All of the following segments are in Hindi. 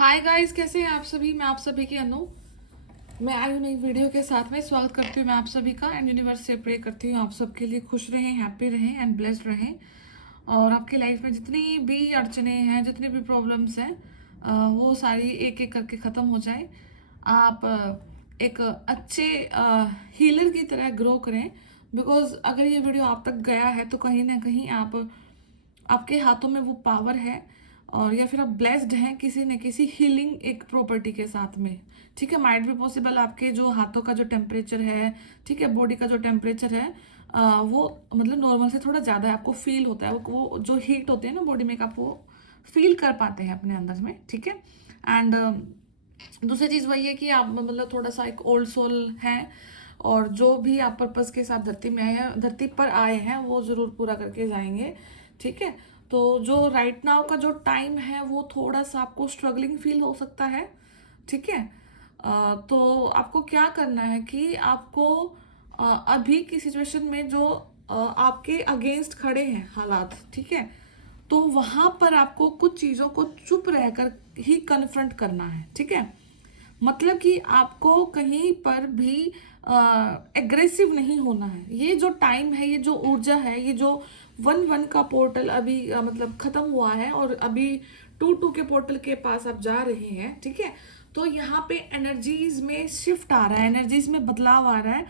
हाय गाइस, कैसे हैं आप सभी। मैं आप सभी की अनु। मैं आई हूँ नई वीडियो के साथ में। स्वागत करती हूँ मैं आप सभी का एंड यूनिवर्स से प्रे करती हूँ आप सबके लिए खुश रहें, हैप्पी रहें एंड ब्लेस्ड रहें। और आपकी लाइफ में जितनी भी अड़चने हैं, जितनी भी प्रॉब्लम्स हैं, वो सारी एक एक करके ख़त्म हो जाए। आप एक अच्छे हीलर की तरह ग्रो करें। बिकॉज अगर ये वीडियो आप तक गया है तो कहीं ना कहीं आपके हाथों में वो पावर है, और या फिर आप ब्लेस्ड हैं किसी न किसी हीलिंग एक प्रॉपर्टी के साथ में। ठीक है, माइट भी पॉसिबल आपके जो हाथों का जो टेम्परेचर है, ठीक है, बॉडी का जो टेम्परेचर है, वो मतलब नॉर्मल से थोड़ा ज़्यादा है, आपको फील होता है। वो जो हीट होते हैं ना बॉडी में, आप वो फील कर पाते हैं अपने अंदर में। ठीक है। एंड दूसरी चीज़ वही है कि आप मतलब थोड़ा सा एक ओल्ड सोल हैं, और जो भी आप पर्पस के साथ धरती में आए हैं, धरती पर आए हैं, वो ज़रूर पूरा करके जाएंगे। ठीक है। तो जो राइट नाउ का जो टाइम है वो थोड़ा सा आपको स्ट्रगलिंग फील हो सकता है। ठीक है। तो आपको क्या करना है कि आपको अभी की सिचुएशन में जो आपके अगेंस्ट खड़े हैं हालात, ठीक है, तो वहां पर आपको कुछ चीजों को चुप रहकर ही कन्फ्रंट करना है। ठीक है। मतलब कि आपको कहीं पर भी एग्रेसिव नहीं होना है। ये जो टाइम है, ये जो ऊर्जा है, ये जो 1-1 का पोर्टल अभी मतलब खत्म हुआ है, और अभी 2-2 के पोर्टल के पास आप जा रहे हैं। ठीक है। तो यहाँ पे एनर्जीज में शिफ्ट आ रहा है, एनर्जीज में बदलाव आ रहा है।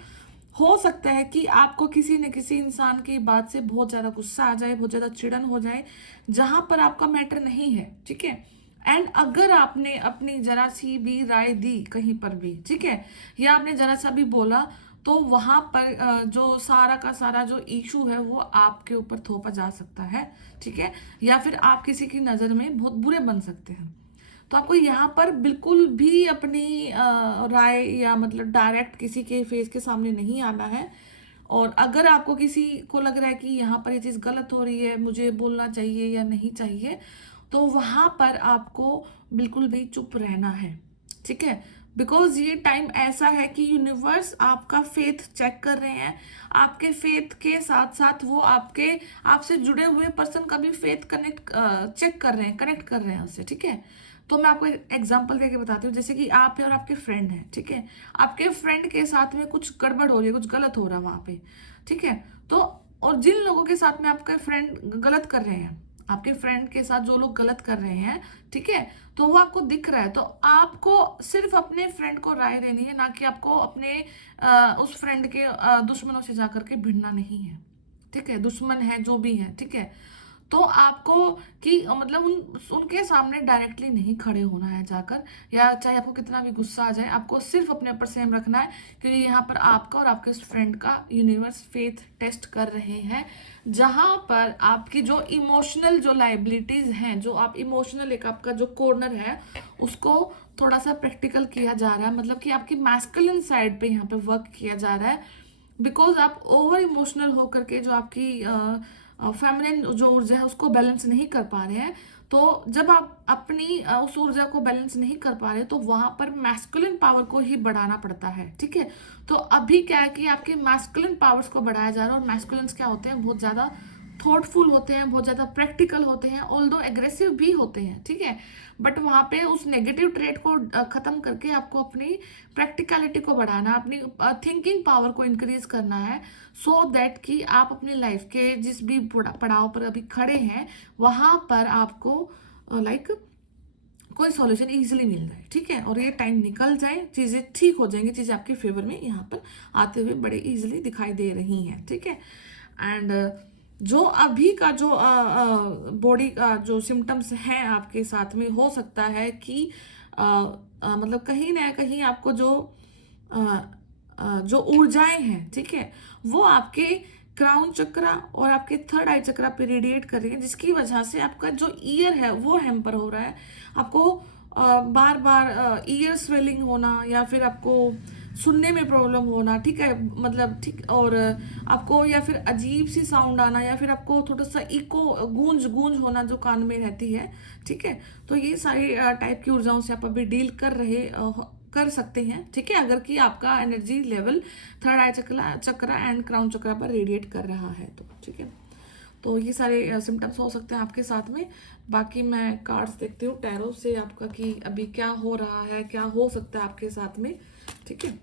हो सकता है कि आपको किसी न किसी इंसान की बात से बहुत ज्यादा गुस्सा आ जाए, बहुत ज्यादा चिड़न हो जाए, जहां पर आपका मैटर नहीं है। ठीक है। एंड अगर आपने अपनी जरा सी भी राय दी कहीं पर भी, ठीक है, या आपने जरा सा भी बोला, तो वहां पर जो सारा का सारा जो इशू है वो आपके ऊपर थोपा जा सकता है। ठीक है। या फिर आप किसी की नजर में बहुत बुरे बन सकते हैं। तो आपको यहाँ पर बिल्कुल भी अपनी राय या मतलब डायरेक्ट किसी के फेस के सामने नहीं आना है। और अगर आपको किसी को लग रहा है कि यहाँ पर ये चीज़ गलत हो रही है, मुझे बोलना चाहिए या नहीं चाहिए, तो वहां पर आपको बिल्कुल भी चुप रहना है। ठीक है। बिकॉज ये टाइम ऐसा है कि यूनिवर्स आपका फेथ चेक कर रहे हैं। आपके फेथ के साथ साथ वो आपके आपसे जुड़े हुए पर्सन का भी फेथ कनेक्ट चेक कर रहे हैं, कनेक्ट कर रहे हैं उससे। ठीक है। तो मैं आपको एक एग्जांपल देके बताती हूँ। जैसे कि आप है और आपके फ्रेंड हैं। ठीक है। आपके फ्रेंड के साथ में कुछ गड़बड़ हो रही है, कुछ गलत हो रहा है वहां पे। ठीक है। तो और जिन लोगों के साथ में आपके फ्रेंड गलत कर रहे हैं, आपके फ्रेंड के साथ जो लोग गलत कर रहे हैं, ठीक है, तो वो आपको दिख रहा है। तो आपको सिर्फ अपने फ्रेंड को राय देनी है, ना कि आपको अपने उस फ्रेंड के दुश्मनों से जाकर के भिड़ना नहीं है। ठीक है। दुश्मन है जो भी है, ठीक है, तो आपको कि मतलब उनके सामने डायरेक्टली नहीं खड़े होना है जाकर, या चाहे आपको कितना भी गुस्सा आ जाए, आपको सिर्फ अपने ऊपर सेम रखना है। क्योंकि यहाँ पर आपका और आपके उस फ्रेंड का यूनिवर्स फेथ टेस्ट कर रहे हैं, जहां पर आपकी जो इमोशनल जो लाइबिलिटीज हैं, जो आप इमोशनल एक आपका जो कॉर्नर है, उसको थोड़ा सा प्रैक्टिकल किया जा रहा है। मतलब कि आपकी मैस्कुलिन साइड पे यहाँ पे वर्क किया जा रहा है। बिकॉज आप ओवर इमोशनल होकर के जो आपकी फेमिनिन जो ऊर्जा है उसको बैलेंस नहीं कर पा रहे हैं। तो जब आप अपनी उस ऊर्जा को बैलेंस नहीं कर पा रहे, तो वहां पर मैस्कुलिन पावर को ही बढ़ाना पड़ता है। ठीक है। तो अभी क्या है कि आपके मैस्कुलिन पावर्स को बढ़ाया जा रहा है। और मैस्कुलिन्स क्या होते हैं, बहुत ज्यादा थॉटफुल होते हैं, बहुत ज्यादा प्रैक्टिकल होते हैं, ऑल्दो एग्रेसिव भी होते हैं। ठीक है। बट वहां पे उस नेगेटिव ट्रेट को खत्म करके आपको अपनी प्रैक्टिकलिटी को बढ़ाना, अपनी थिंकिंग पावर को इंक्रीज करना है, सो दैट कि आप अपनी लाइफ के जिस भी पड़ाव पर अभी खड़े हैं, वहां पर आपको लाइक कोई सॉल्यूशन इजीली मिल जाए। ठीक है। और ये टाइम निकल जाए, चीजें ठीक हो जाएंगी, चीजें आपके फेवर में यहाँ पर आते हुए बड़े इजीली दिखाई दे रही हैं। ठीक है। एंड जो अभी का जो बॉडी का जो सिम्टम्स हैं आपके साथ में, हो सकता है कि मतलब कहीं ना कहीं आपको जो ऊर्जाएं हैं, ठीक है, वो आपके क्राउन चक्रा और आपके थर्ड आई चक्रा पे रेडिएट कर रही है, जिसकी वजह से आपका जो ईयर है वो हैम्पर हो रहा है। आपको बार बार ईयर स्वेलिंग होना, या फिर आपको सुनने में प्रॉब्लम होना, ठीक है, मतलब ठीक, और आपको या फिर अजीब सी साउंड आना, या फिर आपको थोड़ा सा इको गूंज गूंज होना जो कान में रहती है। ठीक है। तो ये सारी टाइप की ऊर्जाओं से आप अभी डील कर सकते हैं। ठीक है। अगर कि आपका energy level third eye chakra and crown chakra पर रेडिएट कर रहा है तो। ठीक है। तो ये सारे सिम्टम्स हो सकते हैं आपके साथ में। बाकी मैं कार्ड्स देखती हूँ टैरो से आपका कि अभी क्या हो रहा है, क्या हो सकता है आपके साथ में, ठीक है।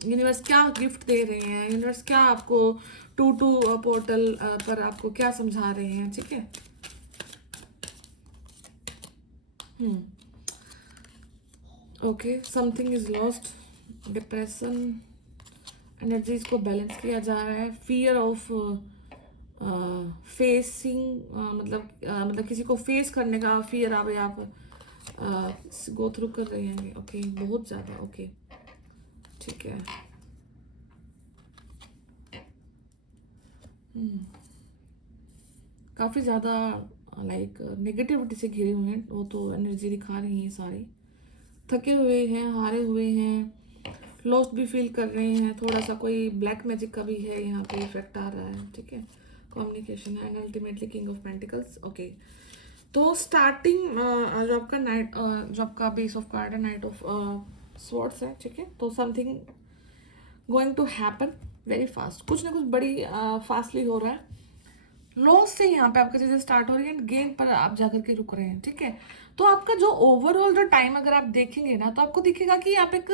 यूनिवर्स क्या गिफ्ट दे रहे हैं, यूनिवर्स क्या आपको टू टू पोर्टल पर आपको क्या समझा रहे हैं, ठीक है। Okay, something is lost, depression, energies को बैलेंस किया जा रहा है, फियर ऑफ फेसिंग, मतलब किसी को फेस करने का फियर आप गो थ्रू कर रहे हैं। ओके, बहुत ज़्यादा, ओके, ठीक है। काफ़ी ज़्यादा लाइक नेगेटिविटी से घिरे हुए हैं, वो तो एनर्जी दिखा रही हैं सारी। थके हुए हैं, हारे हुए हैं, लॉस्ट भी फील कर रहे हैं, थोड़ा सा कोई ब्लैक मैजिक का भी है यहाँ पे इफेक्ट आ रहा है, ठीक है। कम्युनिकेशन है, and ultimately king of pentacles. Okay, तो स्टार्टिंग जो आपका नाइट, जो आपका बेस ऑफ कार्ड है नाइट ऑफ स्वॉर्ड्स है, ठीक है। तो something going to happen very fast, कुछ ना कुछ बड़ी फास्टली हो रहा है। लॉस से यहाँ पे आपका चीजें स्टार्ट हो रही है, गेन पर आप जाकर के रुक रहे हैं, ठीक है। तो आपका जो ओवरऑल जो टाइम अगर आप देखेंगे ना, तो आपको दिखेगा कि आप एक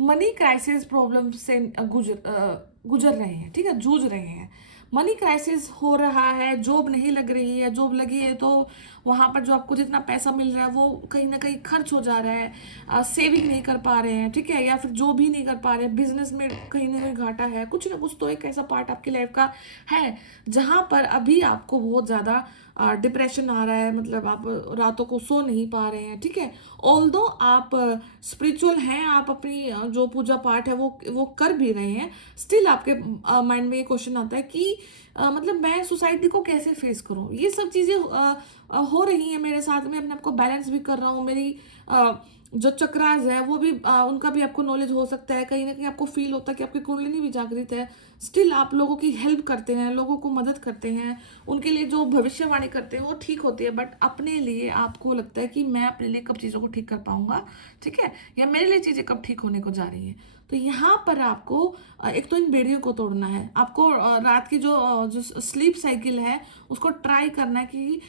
मनी क्राइसिस प्रॉब्लम से गुजर रहे हैं, ठीक है, जूझ रहे हैं। मनी क्राइसिस हो रहा है, जॉब नहीं लग रही है, जॉब लगी है तो वहाँ पर जो आपको जितना पैसा मिल रहा है वो कहीं ना कहीं खर्च हो जा रहा है, सेविंग नहीं कर पा रहे हैं, ठीक है, या फिर जो भी नहीं कर पा रहे हैं, बिजनेस में कहीं ना कहीं घाटा है, कुछ ना कुछ तो एक ऐसा पार्ट आपकी लाइफ का है जहाँ पर अभी आपको बहुत ज़्यादा डिप्रेशन आ रहा है, मतलब आप रातों को सो नहीं पा रहे हैं, ठीक है। ऑल्दो आप स्पिरिचुअल हैं, आप अपनी जो पूजा पाठ है वो कर भी रहे हैं, स्टिल आपके माइंड में ये क्वेश्चन आता है कि मतलब मैं सोसाइटी को कैसे फेस करूं। ये सब चीज़ें हो रही हैं मेरे साथ में, अपने आप को बैलेंस भी कर रहा हूँ। मेरी जो चक्रास है वो भी उनका भी आपको नॉलेज हो सकता है, कहीं ना कहीं आपको फील होता है कि आपकी कुंडलिनी भी जागृत है, स्टिल आप लोगों की हेल्प करते हैं, लोगों को मदद करते हैं, उनके लिए जो भविष्यवाणी करते हैं वो ठीक होती है, बट अपने लिए आपको लगता है कि मैं अपने लिए कब चीज़ों को ठीक कर पाऊंगा, ठीक है, या मेरे लिए चीज़ें कब ठीक होने को जा रही हैं। तो यहाँ पर आपको एक तो इन बेड़ियों को तोड़ना है, आपको रात की जो स्लीप साइकिल है उसको ट्राई करना है कि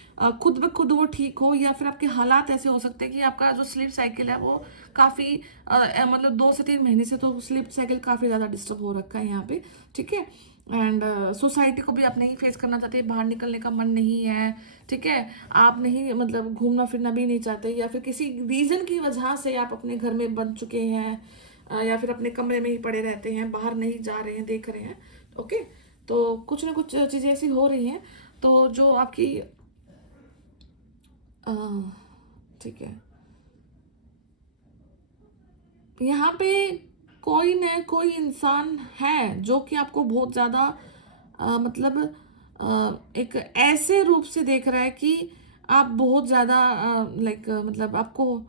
खुद ब खुद वो ठीक हो, या फिर आपके हालात ऐसे हो सकते हैं कि आपका जो स्लीप साइकिल है वो काफ़ी मतलब 2 से 3 महीने से तो स्लीप साइकिल काफ़ी ज़्यादा डिस्टर्ब हो रखा है यहाँ पे, ठीक है। एंड सोसाइटी को भी आप नहीं फेस करना चाहते, बाहर निकलने का मन नहीं है, ठीक है, आप नहीं मतलब घूमना फिरना भी नहीं चाहते, या फिर किसी रीज़न की वजह से आप अपने घर में बंद चुके हैं, या फिर अपने कमरे में ही पड़े रहते हैं, बाहर नहीं जा रहे हैं, देख रहे हैं। ओके, तो कुछ ना कुछ चीज़ें ऐसी हो रही हैं, तो जो आपकी ठीक है, यहाँ पे कोई न कोई इंसान है जो कि आपको बहुत ज़्यादा मतलब एक ऐसे रूप से देख रहा है कि आप बहुत ज़्यादा लाइक मतलब आपको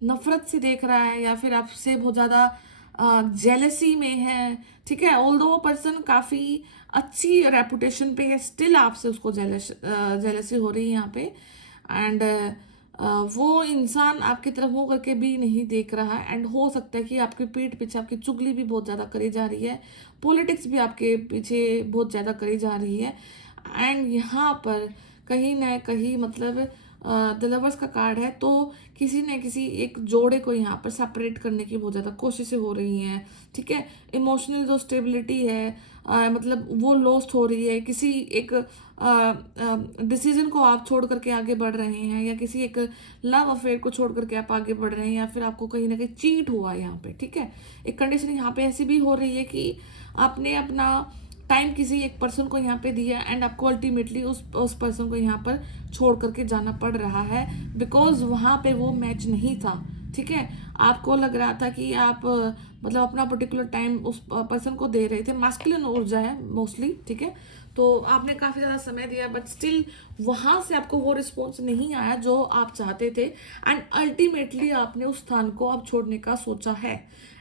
नफरत से देख रहा है, या फिर आपसे बहुत ज़्यादा जेलसी में है, ठीक है। ऑल्दो वो पर्सन काफ़ी अच्छी रेपुटेशन पे है, स्टिल आपसे उसको जेलसी हो रही है यहाँ पे। एंड वो इंसान आपकी तरफ मुंह करके भी नहीं देख रहा है, एंड हो सकता है कि आपके पीठ पीछे आपकी चुगली भी बहुत ज़्यादा करी जा रही है, पॉलिटिक्स भी आपके पीछे बहुत ज़्यादा करी जा रही है। एंड यहाँ पर कहीं ना कहीं मतलब द लवर्स का कार्ड है, तो किसी न किसी एक जोड़े को यहाँ पर सेपरेट करने की बहुत ज़्यादा कोशिशें हो रही हैं, ठीक है। इमोशनल जो स्टेबिलिटी है मतलब वो लॉस्ट हो रही है, किसी एक डिसीजन को आप छोड़ करके आगे बढ़ रहे हैं, या किसी एक लव अफेयर को छोड़ करके आप आगे बढ़ रहे हैं, या फिर आपको कहीं ना कहीं चीट हुआ है यहाँ पे, ठीक है। एक कंडीशन यहाँ पे ऐसी भी हो रही है कि आपने अपना टाइम किसी एक पर्सन को यहाँ पे दिया, एंड आपको अल्टीमेटली उस पर्सन को यहाँ पर छोड़ करके जाना पड़ रहा है, बिकॉज वहाँ पे वो मैच नहीं था, ठीक है। आपको लग रहा था कि आप मतलब अपना पर्टिकुलर टाइम उस पर्सन को दे रहे थे, मास्कुलिन ऊर्जा है मोस्टली, ठीक है। तो आपने काफ़ी ज़्यादा समय दिया, बट स्टिल वहाँ से आपको वो रिस्पॉन्स नहीं आया जो आप चाहते थे, एंड अल्टीमेटली आपने उस स्थान को अब छोड़ने का सोचा है,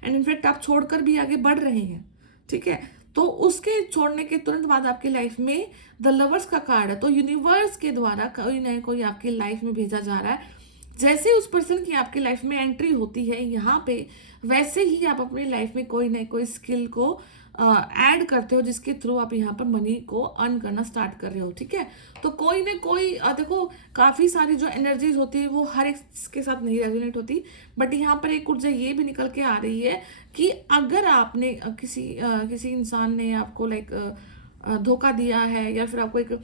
एंड इनफैक्ट आप छोड़कर भी आगे बढ़ रहे हैं, ठीक है। तो उसके छोड़ने के तुरंत बाद आपकी लाइफ में द लवर्स का कार्ड है, तो यूनिवर्स के द्वारा कोई ना कोई आपकी लाइफ में भेजा जा रहा है। जैसे उस पर्सन की आपकी लाइफ में एंट्री होती है यहाँ पे, वैसे ही आप अपनी लाइफ में कोई ना कोई स्किल को ऐड करते हो, जिसके थ्रू आप यहाँ पर मनी को अर्न करना स्टार्ट कर रहे हो, ठीक है। तो कोई ना कोई देखो, काफ़ी सारी जो एनर्जीज होती है वो हर एक के साथ नहीं रेजोनेट होती, बट यहाँ पर एक ऊर्जा ये भी निकल के आ रही है कि अगर आपने किसी इंसान ने आपको लाइक धोखा दिया है, या फिर आपको एक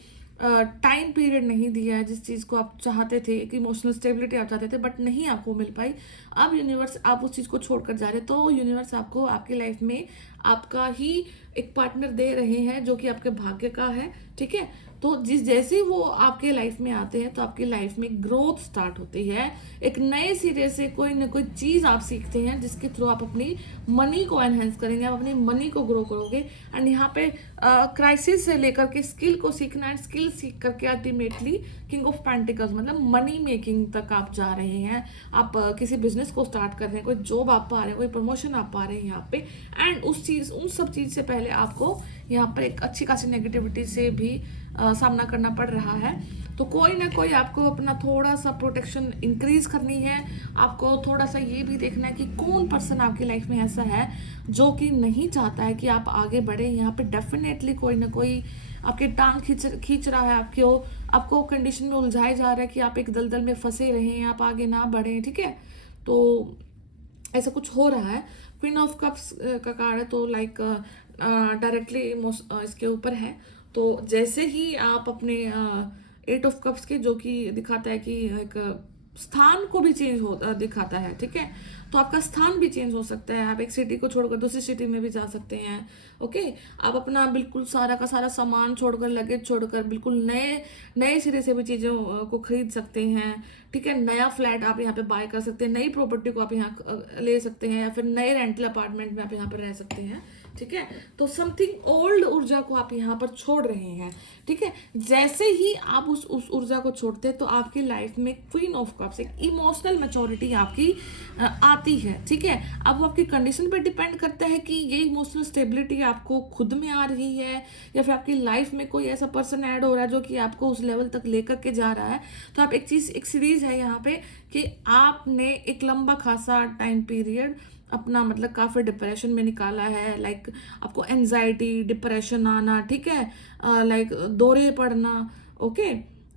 टाइम पीरियड नहीं दिया है जिस चीज़ को आप चाहते थे, एक इमोशनल स्टेबिलिटी आप चाहते थे बट नहीं आपको मिल पाई, अब यूनिवर्स आप उस चीज़ को छोड़कर जा रहे हैं, तो यूनिवर्स आपको आपकी लाइफ में आपका ही एक पार्टनर दे रहे हैं जो कि आपके भाग्य का है, ठीक है। तो जैसे वो आपके लाइफ में आते हैं तो आपकी लाइफ में ग्रोथ स्टार्ट होती है, एक नए सिरे से कोई ना कोई चीज़ आप सीखते हैं जिसके थ्रू आप अपनी मनी को एनहेंस करेंगे, आप अपनी मनी को ग्रो करोगे। एंड यहाँ पे क्राइसिस से लेकर के स्किल को सीखना एंड स्किल सीख करके अल्टीमेटली किंग ऑफ पेंटिकल्स मतलब मनी मेकिंग तक आप जा रहे हैं। आप किसी बिजनेस को स्टार्ट कर रहे हैं, कोई जॉब आप पा रहे हैं, कोई प्रमोशन आप पा रहे हैं यहाँ पे। एंड उन सब चीज़ से पहले आपको यहाँ पर एक अच्छी खासी नेगेटिविटी से भी सामना करना पड़ रहा है। तो कोई ना कोई आपको अपना थोड़ा सा प्रोटेक्शन इंक्रीज करनी है, आपको थोड़ा सा ये भी देखना है कि कौन पर्सन आपकी लाइफ में ऐसा है जो कि नहीं चाहता है कि आप आगे बढ़े। यहाँ पे डेफिनेटली कोई ना कोई आपके टांग खींच रहा है, आपको कंडीशन में उलझाया जा रहा है कि आप एक दलदल में फंसे रहें, आप आगे ना बढ़ें, ठीक है। तो ऐसा कुछ हो रहा है। क्वीन ऑफ कप्स का कार्ड है, तो लाइक डायरेक्टली इसके ऊपर है। तो जैसे ही आप अपने 8 ऑफ कप्स के, जो कि दिखाता है कि एक स्थान को भी चेंज हो दिखाता है, ठीक है। तो आपका स्थान भी चेंज हो सकता है, आप एक सिटी को छोड़कर दूसरी सिटी में भी जा सकते हैं, ओके। आप अपना बिल्कुल सारा का सारा सामान छोड़कर, लगेज छोड़कर बिल्कुल नए सिरे से भी चीज़ों को खरीद सकते हैं, ठीक है। नया फ्लैट आप यहाँ पे बाय कर सकते हैं, नई प्रॉपर्टी को आप यहाँ ले सकते हैं, या फिर नए रेंटल अपार्टमेंट में आप यहाँ पर रह सकते हैं, ठीक है। तो समथिंग ओल्ड ऊर्जा को आप यहाँ पर छोड़ रहे हैं, ठीक है। जैसे ही आप उस ऊर्जा को छोड़ते हैं तो आपकी लाइफ में क्वीन ऑफ कप्स एक इमोशनल मैच्योरिटी आपकी आती है, ठीक है। अब वो आपकी कंडीशन पे डिपेंड करता है कि ये इमोशनल स्टेबिलिटी आपको खुद में आ रही है, या फिर आपकी लाइफ में कोई ऐसा पर्सन ऐड हो रहा है जो कि आपको उस लेवल तक लेकर के जा रहा है। तो आप एक सीरीज है यहाँ पे कि आपने एक लंबा खासा टाइम पीरियड अपना मतलब काफ़ी डिप्रेशन में निकाला है, लाइक आपको एंजाइटी, डिप्रेशन आना, ठीक है, लाइक दौरे पड़ना, ओके।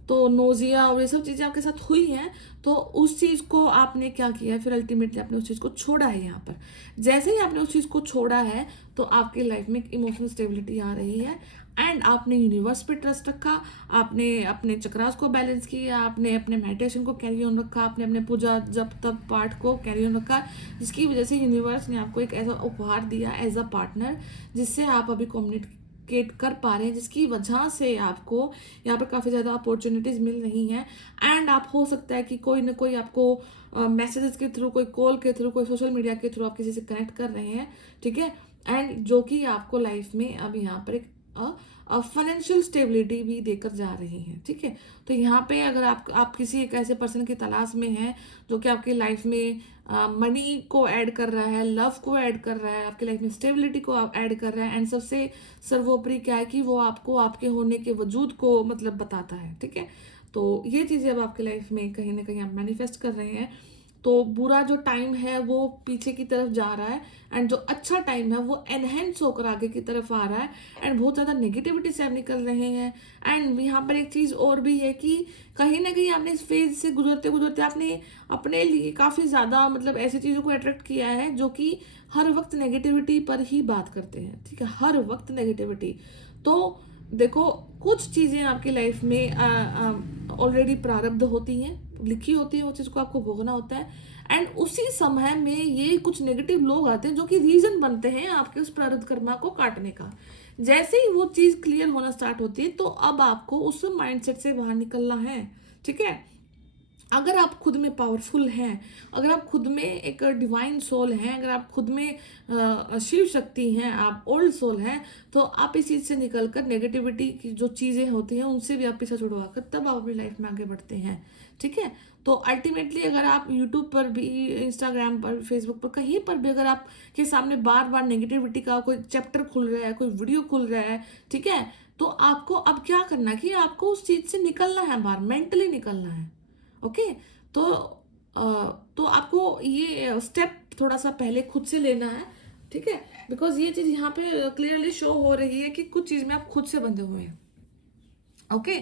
तो नोजिया और ये सब चीज़ें आपके साथ हुई हैं। तो उस चीज़ को आपने क्या किया है, फिर अल्टीमेटली आपने उस चीज़ को छोड़ा है। यहाँ पर जैसे ही आपने उस चीज़ को छोड़ा है तो आपकी लाइफ में इमोशनल स्टेबिलिटी आ रही है, एंड आपने यूनिवर्स पे ट्रस्ट रखा, आपने अपने चक्रास को बैलेंस किया, आपने अपने मेडिटेशन को कैरी ऑन रखा, आपने अपने पूजा जप तप पाठ को कैरी ऑन रखा, जिसकी वजह से यूनिवर्स ने आपको एक ऐसा उपहार दिया एज अ पार्टनर जिससे आप अभी कम्युनिकेट कर पा रहे हैं, जिसकी वजह से आपको यहाँ पर काफ़ी ज़्यादा अपॉर्चुनिटीज़ मिल रही हैं। एंड आप हो सकता है कि कोई ना कोई आपको मैसेजेस के थ्रू, कोई कॉल के थ्रू, कोई सोशल मीडिया के थ्रू आप किसी से कनेक्ट कर रहे हैं, ठीक है। एंड जो कि आपको लाइफ में अब यहाँ पर एक फाइनेंशियल स्टेबिलिटी भी देकर जा रहे हैं, ठीक है। तो यहाँ पे अगर आप किसी एक ऐसे पर्सन की तलाश में हैं जो कि आपकी लाइफ में मनी को ऐड कर रहा है, लव को ऐड कर रहा है, आपकी लाइफ में स्टेबिलिटी को ऐड कर रहा है, एंड सबसे सर्वोपरि क्या है कि वो आपको आपके होने के वजूद को मतलब बताता है, ठीक है। तो ये चीज़ें अब आपकी लाइफ में कहीं ना कहीं आप मैनिफेस्ट कर रहे हैं। तो बुरा जो टाइम है वो पीछे की तरफ जा रहा है, एंड जो अच्छा टाइम है वो एनहेंस होकर आगे की तरफ आ रहा है, एंड बहुत ज़्यादा नेगेटिविटी से आप निकल रहे हैं। एंड यहाँ पर एक चीज़ और भी है कि कहीं ना कहीं आपने इस फेज से गुजरते गुजरते आपने अपने लिए काफ़ी ज़्यादा मतलब ऐसी चीज़ों को अट्रैक्ट किया है जो कि हर वक्त नेगेटिविटी पर ही बात करते हैं, ठीक है, हर वक्त नेगेटिविटी। तो देखो, कुछ चीज़ें आपकी लाइफ में ऑलरेडी प्रारब्ध होती हैं, लिखी होती है, वो चीज़ को आपको भोगना होता है, एंड उसी समय में ये कुछ नेगेटिव लोग आते हैं जो कि रीजन बनते हैं आपके उस प्रारब्ध कर्मा को काटने का। जैसे ही वो चीज़ क्लियर होना स्टार्ट होती है तो अब आपको उस माइंडसेट से बाहर निकलना है, ठीक है। अगर आप खुद में पावरफुल हैं, अगर आप खुद में एक डिवाइन सोल हैं, अगर आप खुद में शिव शक्ति हैं, आप ओल्ड सोल हैं, तो आप इस चीज़ से निकलकर नेगेटिविटी की जो चीज़ें होती हैं उनसे भी आप पीछा छुड़वाकर तब आप अपनी लाइफ में आगे बढ़ते हैं, ठीक है। तो अल्टीमेटली अगर आप यूट्यूब पर भी, इंस्टाग्राम पर, फेसबुक पर, कहीं पर भी अगर आप के सामने बार बार नेगेटिविटी का कोई चैप्टर खुल रहा है, कोई वीडियो खुल रहा है, ठीक है, तो आपको अब क्या करना है कि आपको उस चीज़ से निकलना है, बाहर मेंटली निकलना है, ओके। तो आपको ये स्टेप थोड़ा सा पहले खुद से लेना है, ठीक है, बिकॉज ये चीज यहाँ पे क्लियरली शो हो रही है कि कुछ चीज में आप खुद से बंधे हुए हैं। ओके,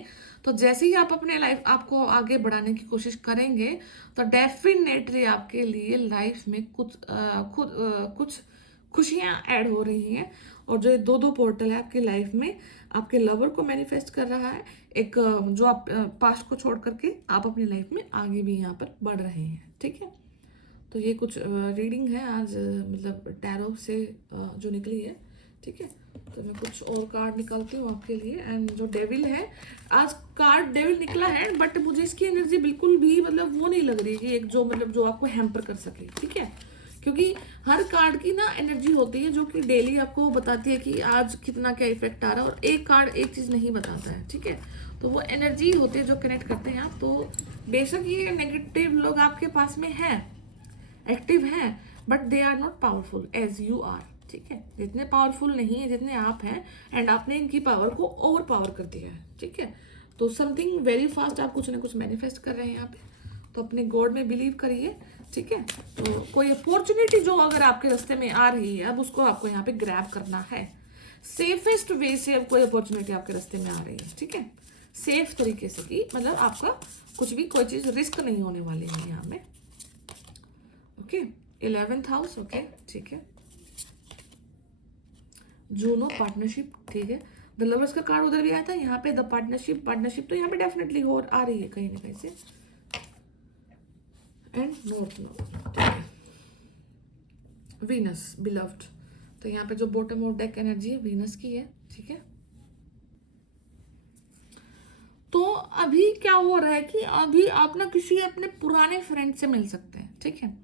तो जैसे ही आप अपने लाइफ आपको आगे बढ़ाने की कोशिश करेंगे तो डेफिनेटली आपके लिए लाइफ में कुछ खुशियां ऐड हो रही हैं। और जो ये दो दो पोर्टल है आपकी लाइफ में, आपके लवर को मैनिफेस्ट कर रहा है, एक जो आप पास्ट को छोड़ करके आप अपनी लाइफ में आगे भी यहाँ पर बढ़ रहे हैं। ठीक है, तो ये कुछ रीडिंग है आज, मतलब टैरो से जो निकली है। ठीक है, तो मैं कुछ और कार्ड निकालती हूँ आपके लिए। एंड जो डेविल है, आज कार्ड डेविल निकला है, बट मुझे इसकी एनर्जी बिल्कुल भी मतलब वो नहीं लग रही कि एक जो मतलब जो आपको हैम्पर कर सके। ठीक है, क्योंकि हर कार्ड की ना एनर्जी होती है जो कि डेली आपको बताती है कि आज कितना क्या इफेक्ट आ रहा है, और एक कार्ड एक चीज नहीं बताता है। ठीक है, तो वो एनर्जी होती है जो कनेक्ट करते हैं आप। तो बेशक ये नेगेटिव लोग आपके पास में है, एक्टिव हैं, but they are not powerful as you are. ठीक है, जितने पावरफुल नहीं है जितने आप हैं, एंड आपने इनकी पावर को ओवर पावर कर दिया है। ठीक है, तो समथिंग वेरी फास्ट आप कुछ ना कुछ मैनिफेस्ट कर रहे हैं यहाँ पे, तो अपने गॉड में बिलीव करिए। ठीक है, तो कोई अपॉर्चुनिटी जो अगर आपके रास्ते में आ रही है, अब उसको आपको यहाँ पे ग्रैब करना है सेफेस्ट वे से। अब कोई अपॉर्चुनिटी आपके रास्ते में आ रही है, ठीक है, सेफ तरीके से, कि मतलब आपका कुछ भी कोई चीज रिस्क नहीं होने वाली है यहाँ में। Okay, 11th house. ओके, ठीक है, जूनो पार्टनरशिप। ठीक है, द लवर्स का कार्ड उधर भी आया था, यहाँ पे द पार्टनरशिप तो यहाँ पे डेफिनेटली हो आ रही है कहीं ना कहीं से। And north north, Venus beloved, तो यहाँ पे जो बॉटम ऑफ डेक एनर्जी है वीनस की है। ठीक है, तो अभी क्या हो रहा है कि अभी आप ना किसी अपने पुराने फ्रेंड से मिल सकते हैं। ठीक है,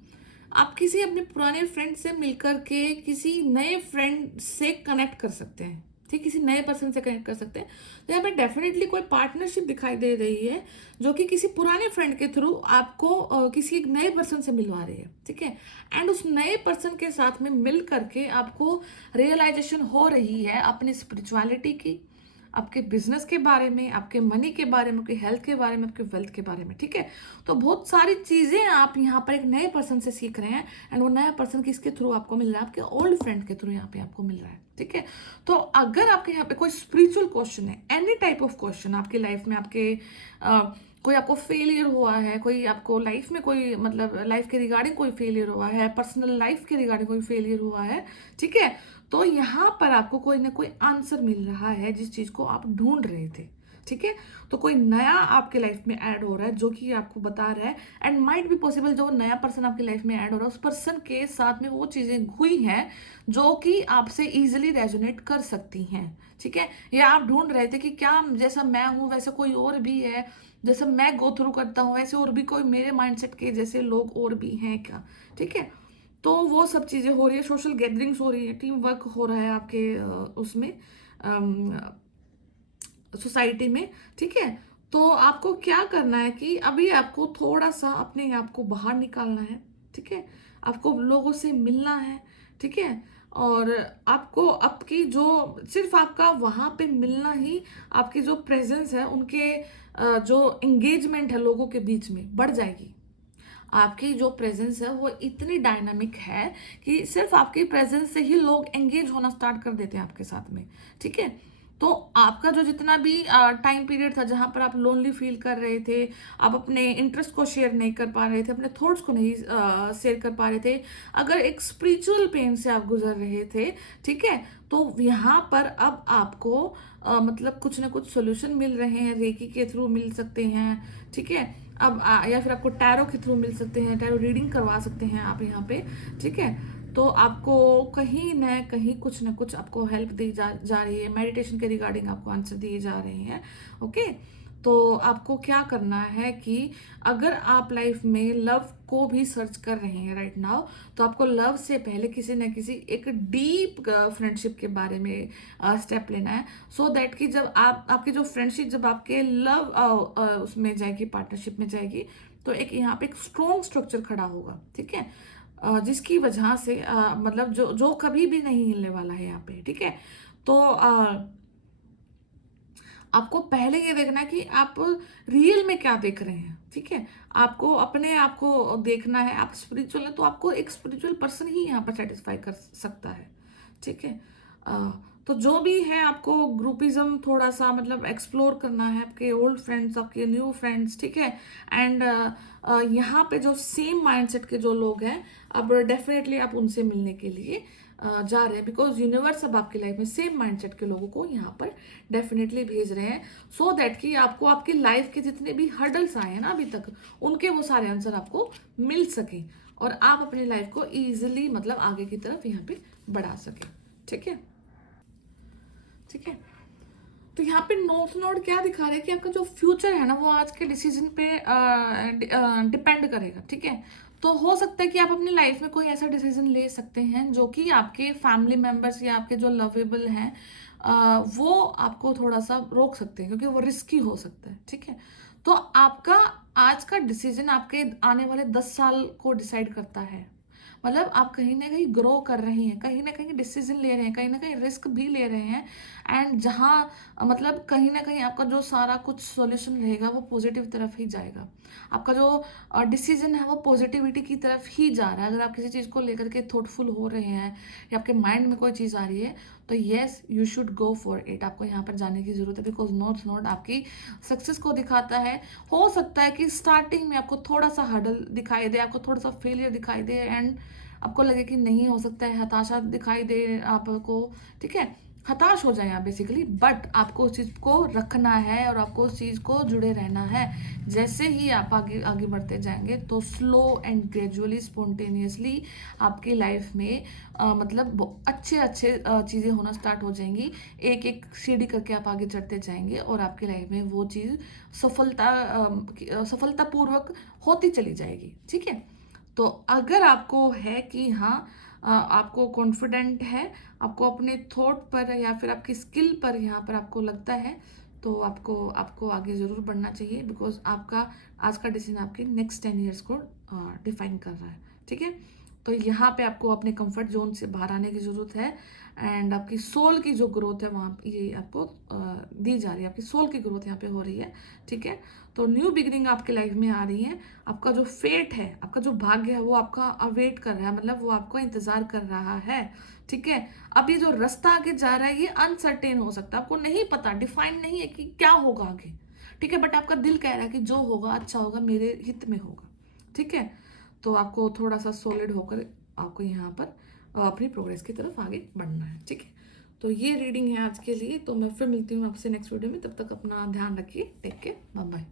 आप किसी अपने पुराने फ्रेंड से मिलकर के किसी नए फ्रेंड से कनेक्ट कर सकते हैं। ठीक, किसी नए पर्सन से कनेक्ट कर सकते हैं। तो यहाँ पे डेफिनेटली कोई पार्टनरशिप दिखाई दे रही है जो कि किसी पुराने फ्रेंड के थ्रू आपको किसी एक नए पर्सन से मिलवा रही है। ठीक है, एंड उस नए पर्सन के साथ में मिल करके आपको रियलाइजेशन हो रही है अपनी स्पिरिचुअलिटी की, आपके बिजनेस के बारे में, आपके मनी के बारे में, आपके हेल्थ के बारे में, आपके वेल्थ के बारे में। ठीक है, तो बहुत सारी चीजें आप यहाँ पर एक नए पर्सन से सीख रहे हैं, एंड वो नया पर्सन किसके थ्रू आपको मिल रहा है, आपके ओल्ड फ्रेंड के थ्रू यहाँ पे आपको मिल रहा है। ठीक है, तो अगर आपके यहाँ पे कोई स्पिरिचुअल क्वेश्चन है, एनी टाइप ऑफ क्वेश्चन आपकी लाइफ में, आपके कोई आपको फेलियर हुआ है, कोई आपको लाइफ में कोई मतलब लाइफ के रिगार्डिंग कोई फेलियर हुआ है, पर्सनल लाइफ के रिगार्डिंग कोई फेलियर हुआ है, ठीक है, तो यहाँ पर आपको कोई ना कोई आंसर मिल रहा है जिस चीज को आप ढूंढ रहे थे। ठीक है, तो कोई नया आपके लाइफ में ऐड हो रहा है जो कि आपको बता रहा है, एंड माइट बी पॉसिबल जो नया पर्सन आपकी लाइफ में ऐड हो रहा है उस पर्सन के साथ में वो चीजें हुई हैं जो कि आपसे इजिली रेजोनेट कर सकती हैं। ठीक है, या आप ढूंढ रहे थे कि क्या जैसा मैं हूं वैसे कोई और भी है, जैसा मैं गो थ्रू करता हूँ वैसे और भी कोई मेरे माइंडसेट के जैसे लोग और भी हैं क्या। ठीक है, तो वो सब चीजें हो रही है, सोशल गैदरिंग्स हो रही है, टीम वर्क हो रहा है आपके उसमें सोसाइटी में। ठीक है, तो आपको क्या करना है कि अभी आपको थोड़ा सा अपने आप को बाहर निकालना है। ठीक है, आपको लोगों से मिलना है। ठीक है, और आपको आपकी जो सिर्फ आपका वहां पे मिलना ही आपकी जो प्रेजेंस है उनके जो एंगेजमेंट है लोगों के बीच में बढ़ जाएगी। आपकी जो प्रेजेंस है वो इतनी डायनामिक है कि सिर्फ आपकी प्रेजेंस से ही लोग एंगेज होना स्टार्ट कर देते हैं आपके साथ में। ठीक है, तो आपका जो जितना भी टाइम पीरियड था जहां पर आप लोनली फील कर रहे थे, आप अपने इंटरेस्ट को शेयर नहीं कर पा रहे थे, अपने थॉट्स को नहीं शेयर कर पा रहे थे, अगर एक स्पिरिचुअल पेन से आप गुजर रहे थे, ठीक है, तो यहाँ पर अब आपको मतलब कुछ ना कुछ सोल्यूशन मिल रहे हैं, रेकी के थ्रू मिल सकते हैं। ठीक है, अब या फिर आपको टैरो के थ्रू मिल सकते हैं, टैरो रीडिंग करवा सकते हैं आप यहाँ पे। ठीक है, तो आपको कहीं न कहीं कुछ ना कुछ आपको हेल्प दी जा रही है, मेडिटेशन के रिगार्डिंग आपको आंसर दिए जा रहे हैं। ओके, तो आपको क्या करना है कि अगर आप लाइफ में लव को भी सर्च कर रहे हैं राइट नाउ, तो आपको लव से पहले किसी न किसी एक डीप फ्रेंडशिप के बारे में स्टेप लेना है, सो दैट कि जब आपकी जो फ्रेंडशिप जब आपके लव उसमें जाएगी, पार्टनरशिप में जाएगी, तो एक यहाँ पे एक स्ट्रॉन्ग स्ट्रक्चर खड़ा होगा। ठीक है, जिसकी वजह से मतलब जो जो कभी भी नहीं हिलने वाला है यहाँ पे। ठीक है, तो आपको पहले ये देखना है कि आप रियल में क्या देख रहे हैं, ठीक है। आपको अपने आप को देखना है, आप स्पिरिचुअल है तो आपको एक स्पिरिचुअल पर्सन ही यहाँ पर सेटिस्फाई कर सकता है, ठीक है। अ, तो जो भी है आपको ग्रुपिज्म थोड़ा सा मतलब एक्सप्लोर करना है, आपके ओल्ड फ्रेंड्स, आपके न्यू फ्रेंड्स, ठीक है। एंड यहाँ पे जो सेम माइंडसेट के जो लोग हैं, अब डेफिनेटली आप उनसे मिलने के लिए जा रहे हैं, बिकॉज यूनिवर्स अब आपकी लाइफ में सेम माइंडसेट के लोगों को यहाँ पर डेफिनेटली भेज रहे हैं, सो दैट कि आपको आपकी लाइफ के जितने भी हर्डल्स आए हैं ना अभी तक, उनके वो सारे आंसर आपको मिल सके और आप अपनी लाइफ को ईजिली मतलब आगे की तरफ यहाँ पे बढ़ा सके, ठीक है। ठीक है, तो यहाँ पे नॉर्थ नोड क्या दिखा रहा है कि आपका जो फ्यूचर है ना वो आज के डिसीजन पे डिपेंड करेगा, ठीक है। तो हो सकता है कि आप अपनी लाइफ में कोई ऐसा डिसीजन ले सकते हैं जो कि आपके फैमिली मेंबर्स या आपके जो लवेबल हैं वो आपको थोड़ा सा रोक सकते हैं, क्योंकि वो रिस्की हो सकता है, ठीक है। तो आपका आज का डिसीजन आपके आने वाले 10 साल को डिसाइड करता है। मतलब आप कहीं ना कहीं ग्रो कर रहे हैं, कहीं ना कहीं डिसीजन ले रहे हैं, कहीं ना कहीं रिस्क भी ले रहे हैं। एंड जहाँ मतलब कहीं ना कहीं आपका जो सारा कुछ सॉल्यूशन रहेगा वो पॉजिटिव तरफ ही जाएगा। आपका जो डिसीजन है वो पॉजिटिविटी की तरफ ही जा रहा है। अगर आप किसी चीज़ को लेकर के थॉटफुल हो रहे हैं या आपके माइंड में कोई चीज़ आ रही है तो yes you should go for it. आपको यहाँ पर जाने की जरूरत है, बिकॉज नॉर्थ नोड आपकी सक्सेस को दिखाता है। हो सकता है कि स्टार्टिंग में आपको थोड़ा सा हर्डल दिखाई दे, आपको थोड़ा सा फेलियर दिखाई दे एंड आपको लगे कि नहीं हो सकता है, हताशा दिखाई दे आपको, ठीक है। हताश हो जाए आप बेसिकली, बट आपको उस चीज़ को रखना है और आपको उस चीज़ को जुड़े रहना है। जैसे ही आप आगे आगे बढ़ते जाएंगे तो स्लो एंड ग्रेजुअली स्पॉन्टेनियसली आपकी लाइफ में मतलब अच्छे अच्छे चीज़ें होना स्टार्ट हो जाएंगी। एक एक सीढ़ी करके आप आगे चढ़ते जाएंगे और आपकी लाइफ में वो चीज़ सफलतापूर्वक होती चली जाएगी, ठीक है। तो अगर आपको है कि हाँ आपको कॉन्फिडेंट है, आपको अपने थॉट पर या फिर आपकी स्किल पर यहाँ पर आपको लगता है, तो आपको आपको आगे ज़रूर बढ़ना चाहिए, बिकॉज आपका आज का डिसीजन आपके नेक्स्ट 10 ईयर्स को डिफाइन कर रहा है, ठीक है। तो यहाँ पे आपको अपने कंफर्ट जोन से बाहर आने की ज़रूरत है। एंड आपकी सोल की जो ग्रोथ है वहाँ ये आपको दी जा रही है, आपकी सोल की ग्रोथ यहाँ पे हो रही है, ठीक है। तो न्यू बिगिनिंग आपके लाइफ में आ रही है। आपका जो फेट है, आपका जो भाग्य है वो आपका अवेट कर रहा है, मतलब वो आपको इंतजार कर रहा है, ठीक है। अब ये जो रास्ता आगे जा रहा है ये अनसर्टेन हो सकता है, आपको नहीं पता, डिफाइन नहीं है कि क्या होगा आगे, ठीक है। बट आपका दिल कह रहा है कि जो होगा अच्छा होगा, मेरे हित में होगा, ठीक है। तो आपको थोड़ा सा सॉलिड होकर आपको यहाँ पर अपनी प्रोग्रेस की तरफ आगे बढ़ना है, ठीक है। तो ये रीडिंग है आज के लिए। तो मैं फिर मिलती हूँ आपसे नेक्स्ट वीडियो में, तब तक अपना ध्यान रखिए। Take care, bye bye.